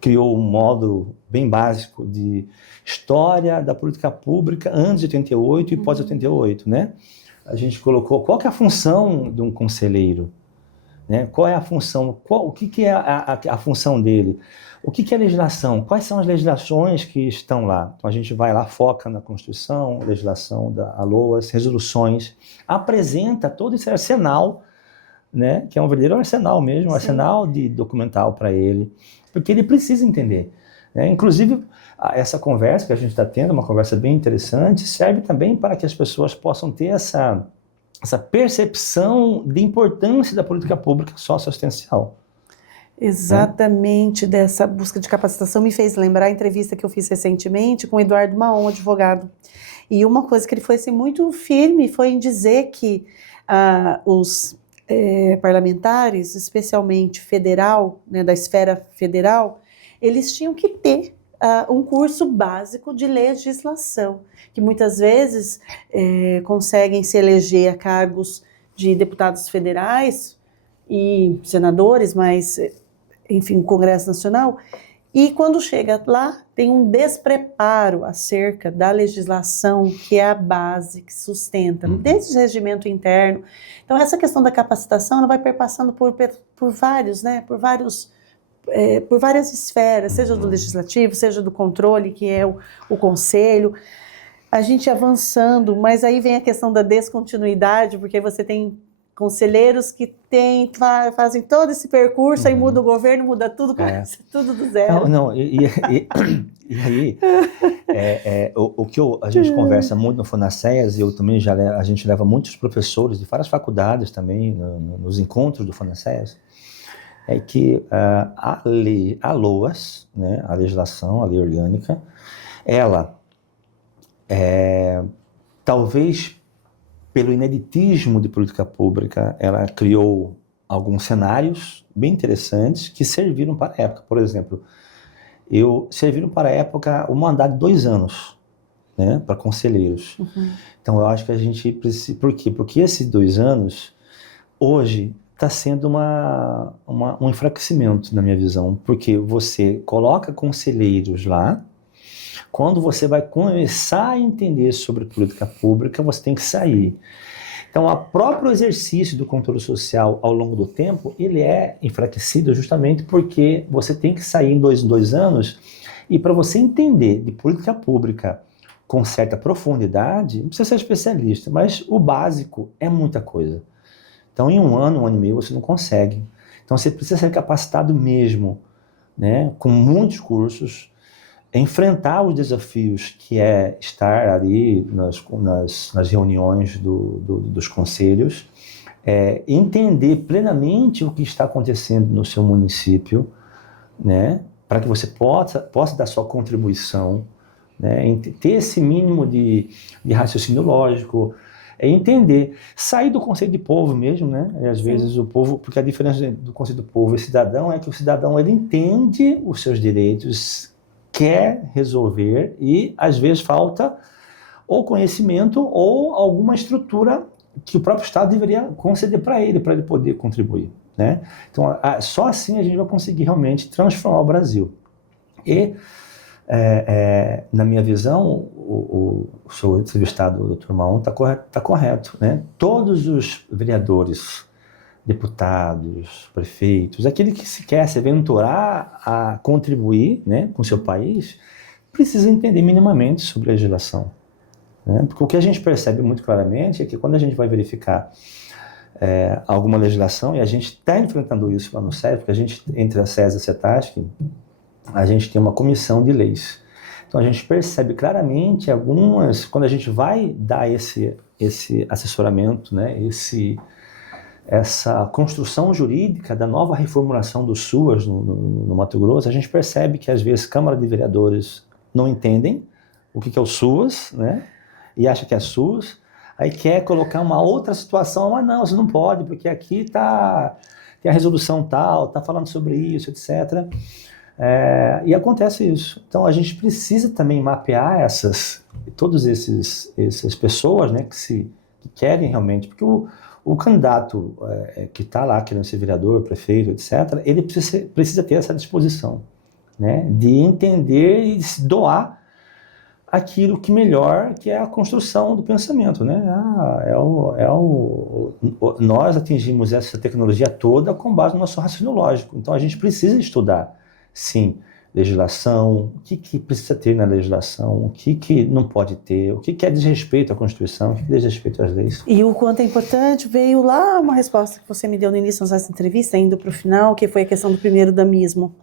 criou um módulo bem básico de história da política pública antes de 88 e pós-88, né? A gente colocou qual que é a função de um conselheiro, né? Qual é a função, o que é a função dele, o que é a legislação, quais são as legislações que estão lá. Então a gente vai lá, foca na Constituição, legislação da LOAS, resoluções, apresenta todo esse arsenal, né? Que é um verdadeiro arsenal mesmo, um arsenal de documental para ele, porque ele precisa entender. né? Inclusive, essa conversa que a gente está tendo, uma conversa bem interessante, serve também para que as pessoas possam ter essa percepção de importância da política pública socioassistencial. Exatamente, dessa busca de capacitação me fez lembrar a entrevista que eu fiz recentemente com o Eduardo Maon, advogado. E uma coisa que ele foi assim, muito firme foi em dizer que os parlamentares, especialmente federal, né, da esfera federal, eles tinham que ter um curso básico de legislação, que muitas vezes conseguem se eleger a cargos de deputados federais e senadores, mas, enfim, Congresso Nacional, e quando chega lá, tem um despreparo acerca da legislação, que é a base que sustenta, desde o regimento interno. Então, essa questão da capacitação, ela vai perpassando por vários, né, por várias esferas, seja do legislativo, seja do controle, que é o conselho, a gente avançando, mas aí vem a questão da descontinuidade, porque você tem conselheiros que fazem todo esse percurso, aí muda o governo, muda tudo, começa tudo do zero. E aí, o que a gente conversa muito no FONASES, e eu também a gente leva muitos professores de várias faculdades também nos encontros do FONASES, é que a LOAS, né, a legislação, a lei orgânica, ela, talvez pelo ineditismo de política pública, ela criou alguns cenários bem interessantes que serviram para a época. Por exemplo, serviram para a época o mandato de 2 anos, né, para conselheiros. Então, eu acho que a gente precisa... Por quê? Porque esses 2 anos, hoje, está sendo um enfraquecimento, na minha visão, porque você coloca conselheiros lá, quando você vai começar a entender sobre política pública, você tem que sair. Então, o próprio exercício do controle social ao longo do tempo, ele é enfraquecido justamente porque você tem que sair em 2 anos, e para você entender de política pública com certa profundidade, não precisa ser especialista, mas o básico é muita coisa. Então, em 1 ano, 1 ano e meio, você não consegue. Então, você precisa ser capacitado mesmo, né, com muitos cursos, enfrentar os desafios que é estar ali nas reuniões dos conselhos, entender plenamente o que está acontecendo no seu município, né, para que você possa dar sua contribuição, né, ter esse mínimo de raciocínio lógico, entender, sair do conceito de povo mesmo, né? E às vezes o povo, porque a diferença do conceito do povo e cidadão é que o cidadão, ele entende os seus direitos, quer resolver, e às vezes falta ou conhecimento ou alguma estrutura que o próprio Estado deveria conceder para ele poder contribuir, né? Então, só assim a gente vai conseguir realmente transformar o Brasil. E na minha visão, o seu entrevistado, o Dr. Maon, está correto, né? Todos os vereadores, deputados, prefeitos, aquele que se quer se aventurar a contribuir, né, com o seu país, precisa entender minimamente sobre a legislação, né? Porque o que a gente percebe muito claramente é que quando a gente vai verificar alguma legislação, e a gente está enfrentando isso lá no SES, porque a gente, entre a SES e a CETASC, a gente tem uma comissão de leis. Então a gente percebe claramente quando a gente vai dar esse assessoramento, né, essa construção jurídica da nova reformulação do SUAS no Mato Grosso, a gente percebe que às vezes Câmara de Vereadores não entendem o que é o SUAS, né, e acha que é SUS, aí quer colocar uma outra situação, mas não, você não pode, porque aqui tem a resolução tal, está falando sobre isso, etc., e acontece isso. Então a gente precisa também mapear todas essas pessoas, né, que querem realmente, porque o candidato que está lá querendo ser vereador, prefeito, etc., ele precisa ter essa disposição, né, de entender e se doar aquilo que melhor, que é a construção do pensamento, né? Nós atingimos essa tecnologia toda com base no nosso raciocínio lógico. Então a gente precisa estudar, sim, legislação, o que precisa ter na legislação, o que não pode ter, o que é desrespeito à Constituição, o que é desrespeito às leis. E o quanto é importante, veio lá uma resposta que você me deu no início da nossa entrevista, indo para o final, que foi a questão do primeiro-damismo,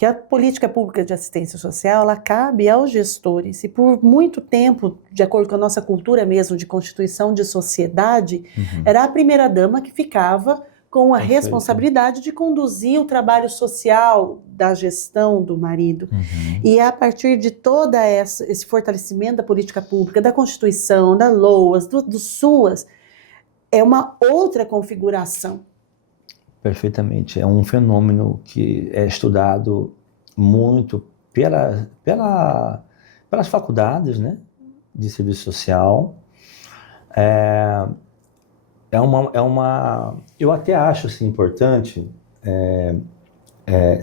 que a política pública de assistência social, ela cabe aos gestores, e por muito tempo, de acordo com a nossa cultura mesmo, de constituição de sociedade, era a primeira-dama que ficava com a Perfeito. responsabilidade de conduzir o trabalho social da gestão do marido. E a partir de todo esse fortalecimento da política pública, da Constituição, da LOAS, do SUAS, é uma outra configuração. Perfeitamente. É um fenômeno que é estudado muito pelas faculdades, né, de serviço social. Eu até acho assim, importante,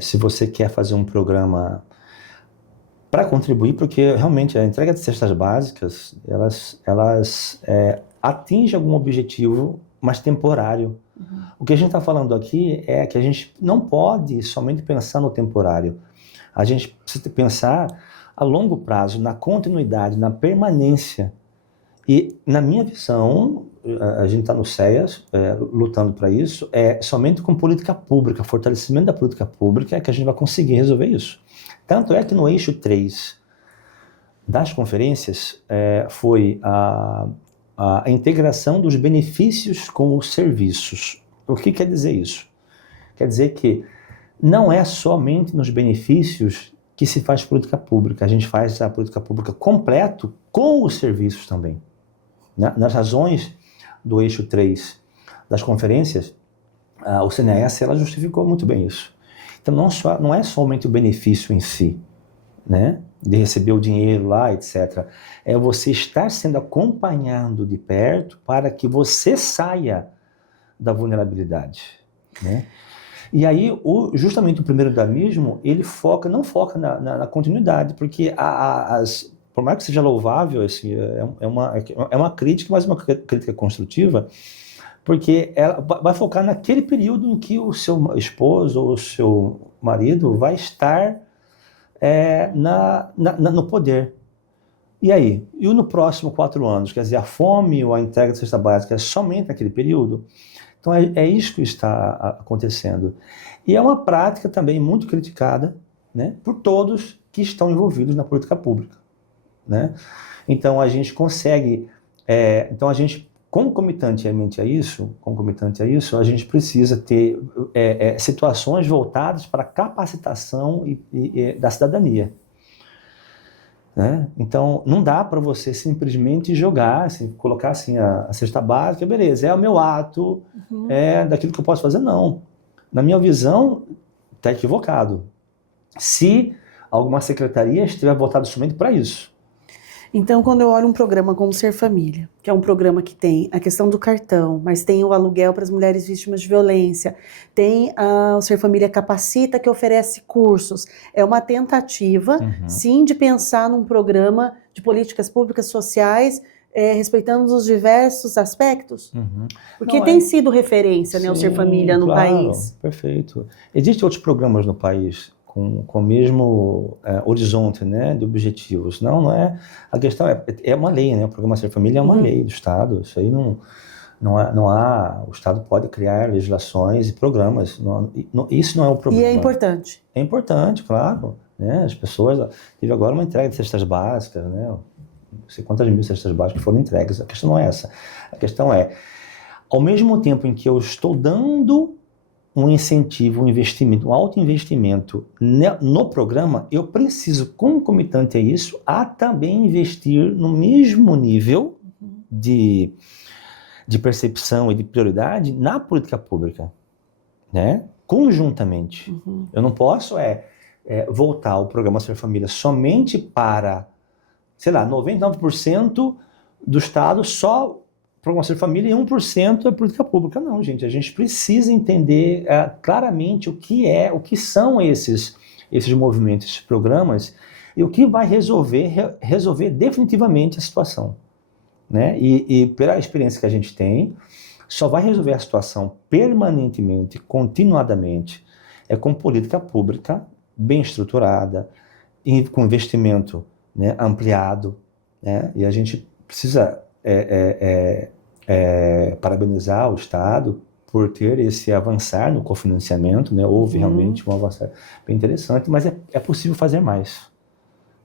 se você quer fazer um programa para contribuir, porque realmente a entrega de cestas básicas, elas atingem algum objetivo, mas temporário. O que a gente está falando aqui é que a gente não pode somente pensar no temporário. A gente precisa pensar a longo prazo, na continuidade, na permanência. E, na minha visão, a gente está no CEAS, lutando para isso, somente com política pública, fortalecimento da política pública, é que a gente vai conseguir resolver isso. Tanto é que no eixo 3 das conferências foi a integração dos benefícios com os serviços. O que quer dizer isso? Quer dizer que não é somente nos benefícios que se faz política pública, a gente faz a política pública completo com os serviços também. Nas razões do eixo 3 das conferências, o CNES ela justificou muito bem isso. Então não é somente o benefício em si, né, de receber o dinheiro lá, etc. É você estar sendo acompanhado de perto para que você saia da vulnerabilidade, né? E aí, justamente o primeiro damismo, ele não foca na continuidade, porque por mais que seja louvável, assim, é uma crítica, mas uma crítica construtiva, porque ela vai focar naquele período em que o seu esposo ou o seu marido vai estar no poder. E aí? E no próximo 4 anos? Quer dizer, a fome ou a entrega de cesta básica é somente naquele período? Então é isso que está acontecendo. E é uma prática também muito criticada, né, por todos que estão envolvidos na política pública, né? Então a gente consegue, concomitantemente a isso, a gente precisa ter situações voltadas para a capacitação da cidadania. Né? Então, não dá para você simplesmente jogar, assim, colocar assim, a cesta básica, beleza, é o meu ato, daquilo que eu posso fazer, não. Na minha visão, está equivocado. Se alguma secretaria estiver voltada somente para isso. Então, quando eu olho um programa como Ser Família, que é um programa que tem a questão do cartão, mas tem o aluguel para as mulheres vítimas de violência, tem o Ser Família Capacita, que oferece cursos, é uma tentativa, sim, de pensar num programa de políticas públicas sociais, respeitando os diversos aspectos, porque tem sido referência, né, o Ser Família no país. Perfeito. Existem outros programas no país com o mesmo horizonte, né, de objetivos. Não é. A questão é uma lei, né? O programa Ser Família é uma lei do Estado. Isso aí não há. O Estado pode criar legislações e programas. Isso não é o problema. E é importante. É importante, claro. Né? As pessoas. Teve agora uma entrega de cestas básicas, né? Não sei quantas mil cestas básicas foram entregues. A questão não é essa. A questão é, ao mesmo tempo em que eu estou dando um incentivo, um investimento, um alto investimento no programa, eu preciso, concomitante a isso, também investir no mesmo nível de percepção e de prioridade na política pública, né? Conjuntamente. Eu não posso voltar o programa Ser Família somente para, sei lá, 99% do Estado só programa Ser Família e 1% é política pública. Não, gente, a gente precisa entender claramente o que são esses movimentos, esses programas, e o que vai resolver definitivamente a situação. Né? E pela experiência que a gente tem, só vai resolver a situação permanentemente, continuadamente, com política pública bem estruturada, com investimento, né, ampliado, né? E a gente precisa parabenizar o Estado por ter esse avançar no cofinanciamento, né? Houve realmente um avançar bem interessante, mas é possível fazer mais,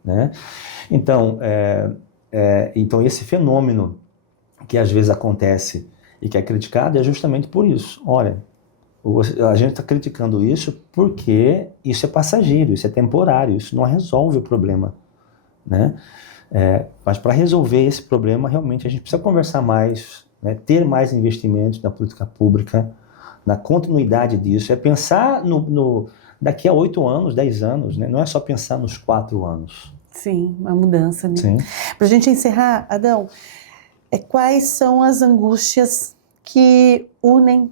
né? Então, então esse fenômeno que às vezes acontece e que é criticado é justamente por isso. Olha, a gente está criticando isso porque isso é passageiro, isso é temporário, isso não resolve o problema, né? Mas para resolver esse problema, realmente a gente precisa conversar mais, né? Ter mais investimentos na política pública, na continuidade disso, pensar daqui a 8 anos, 10 anos, né? Não é só pensar nos 4 anos. Sim, uma mudança, né? Sim. Para a gente encerrar, Adão, quais são as angústias que unem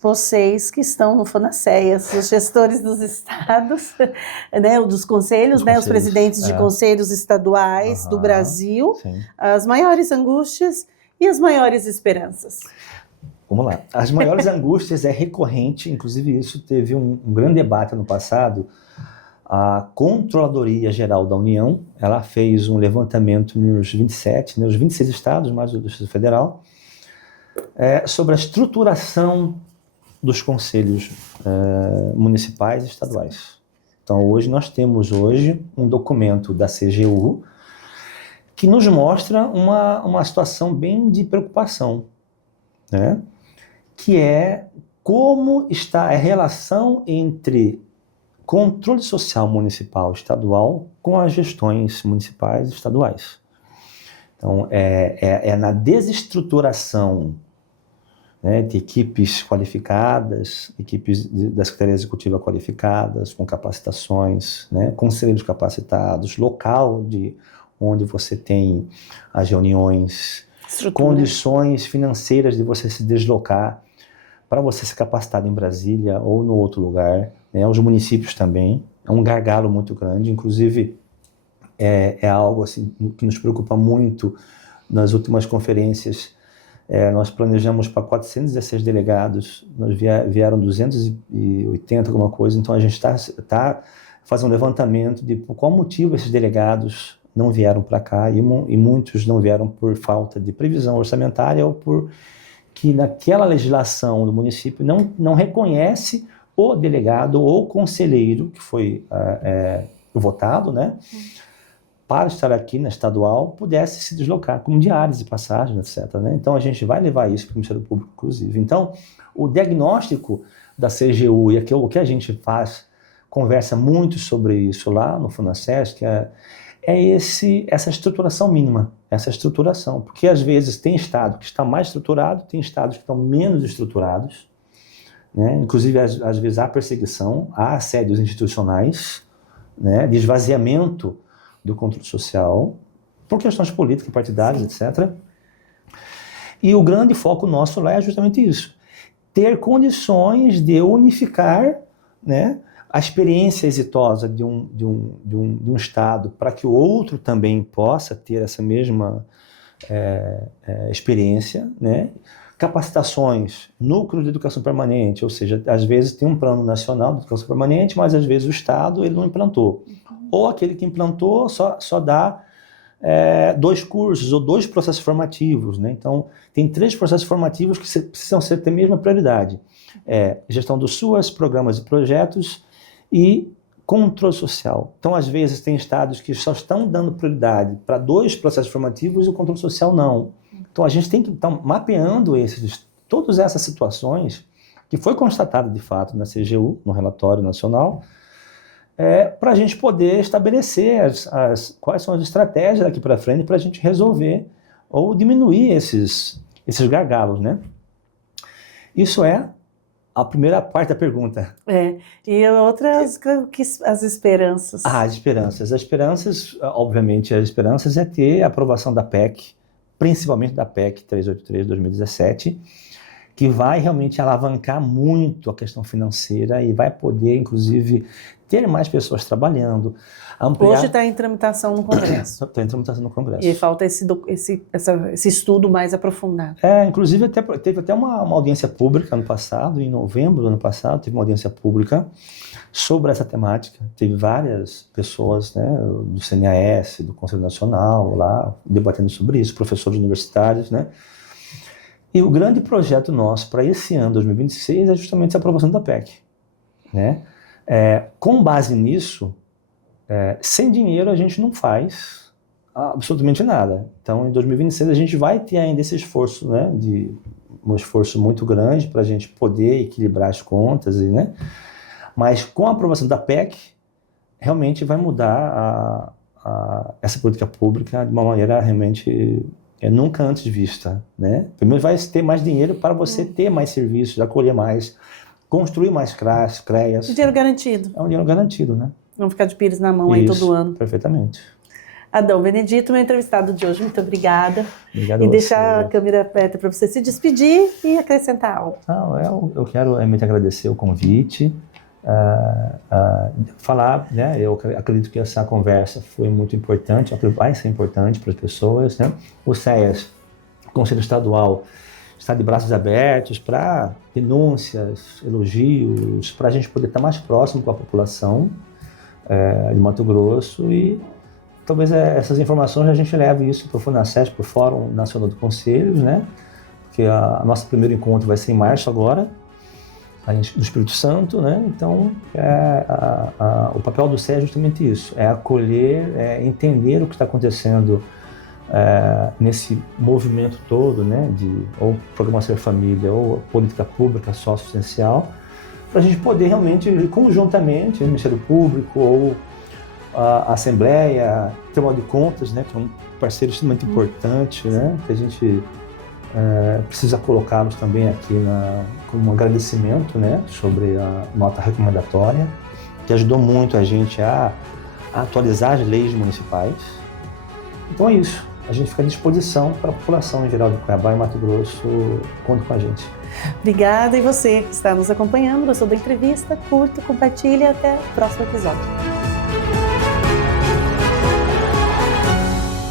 vocês que estão no FONASEAS, os gestores dos estados, né, dos conselhos, né, os presidentes de conselhos estaduais do Brasil, sim. As maiores angústias e as maiores esperanças? Vamos lá. As maiores angústias é recorrente, inclusive isso teve um grande debate no passado. A Controladoria Geral da União, ela fez um levantamento nos 27, os 26 estados, mais o Distrito Federal, sobre a estruturação dos conselhos municipais e estaduais. Então, hoje nós temos um documento da CGU que nos mostra uma situação bem de preocupação, né? Que é como está a relação entre controle social municipal estadual com as gestões municipais e estaduais. Então, na desestruturação, né, de equipes qualificadas, equipes da Secretaria Executiva qualificadas, com capacitações, né, conselheiros capacitados, local onde você tem as reuniões, condições financeiras de você se deslocar para você se capacitar em Brasília ou no outro lugar, né, os municípios também, é um gargalo muito grande, inclusive é algo assim, que nos preocupa muito. Nas últimas conferências, nós planejamos para 416 delegados, nós vieram 280, alguma coisa, então a gente está fazendo um levantamento de por qual motivo esses delegados não vieram para cá, e muitos não vieram por falta de previsão orçamentária ou por que naquela legislação do município não reconhece o delegado ou conselheiro que foi votado, né, para estar aqui na estadual, pudesse se deslocar, como diárias e passagens, etc. Né? Então, a gente vai levar isso para o Ministério Público, inclusive. Então, o diagnóstico da CGU e o que a gente faz, conversa muito sobre isso lá no FONASES, que essa estruturação mínima, essa estruturação. Porque, às vezes, tem estado que está mais estruturado, tem estados que estão menos estruturados, né? Inclusive, às vezes, há perseguição, há assédios institucionais, né? De esvaziamento do controle social, por questões políticas, partidárias, etc. E o grande foco nosso lá é justamente isso. Ter condições de unificar, né, a experiência exitosa de um Estado para que o outro também possa ter essa mesma experiência, né? Capacitações, núcleos de educação permanente, ou seja, às vezes tem um plano nacional de educação permanente, mas às vezes o Estado ele não implantou. Ou aquele que implantou só dá 2 cursos ou 2 processos formativos, né? Então, tem 3 processos formativos que precisam ter a mesma prioridade. Gestão dos SUAS, programas e projetos e controle social. Então, às vezes, tem estados que só estão dando prioridade para 2 processos formativos e o controle social não. Então, a gente tem que estar mapeando todas essas situações que foi constatada, de fato, na CGU, no relatório nacional, para a gente poder estabelecer quais são as estratégias daqui para frente para a gente resolver ou diminuir esses gargalos, né? Isso é a primeira parte da pergunta. E outras, as esperanças? As esperanças, obviamente, as esperanças é ter a aprovação da PEC, principalmente da PEC 383 de 2017, que vai realmente alavancar muito a questão financeira e vai poder, inclusive, ter mais pessoas trabalhando. Ampliar... Hoje está em tramitação no Congresso. Está em tramitação no Congresso. E falta esse estudo mais aprofundado. Inclusive, teve até uma audiência pública ano passado, em novembro do ano passado, teve uma audiência pública sobre essa temática. Teve várias pessoas, né, do CNAS, do Conselho Nacional, lá, debatendo sobre isso, professores universitários, né? E o grande projeto nosso para esse ano, 2026, é justamente a aprovação da PEC, né? Com base nisso, sem dinheiro a gente não faz absolutamente nada. Então, em 2026 a gente vai ter ainda esse esforço, né, um esforço muito grande para a gente poder equilibrar as contas, né? Mas com a aprovação da PEC, realmente vai mudar essa política pública de uma maneira realmente nunca antes vista, né? Primeiro vai ter mais dinheiro para você ter mais serviços, acolher mais, construir mais CREAs. Dinheiro garantido. É um dinheiro garantido, né? Não ficar de pires na mão aí todo ano. Perfeitamente. Adão Benedito, meu entrevistado de hoje, muito obrigada. Obrigado e a deixar você. a câmera aberta para você se despedir e acrescentar algo. Não, eu quero realmente agradecer o convite, falar, né? Eu acredito que essa conversa foi muito importante, vai ser importante para as pessoas, né? O SEAS, Conselho Estadual, está de braços abertos para denúncias, elogios, para a gente poder estar mais próximo com a população de Mato Grosso e talvez essas informações a gente leve isso para o FUNASESP, para o Fórum Nacional de Conselhos, né? Porque o nosso primeiro encontro vai ser em março agora, do Espírito Santo, né? Então, o papel do SEA é justamente isso, é acolher, entender o que está acontecendo nesse movimento todo, né? Ou Programa Ser Família, ou política pública socioassistencial, para a gente poder realmente, conjuntamente, o Ministério Público ou a Assembleia, Tribunal de Contas, né, que é um parceiro extremamente importante, né, que a gente precisa colocá-los também aqui como um agradecimento, né, sobre a nota recomendatória, que ajudou muito a gente a atualizar as leis municipais. Então é isso, a gente fica à disposição para a população em geral de Cuiabá e Mato Grosso, conta com a gente. Obrigada, e você que está nos acompanhando, gostou da entrevista, curta, compartilha, até o próximo episódio.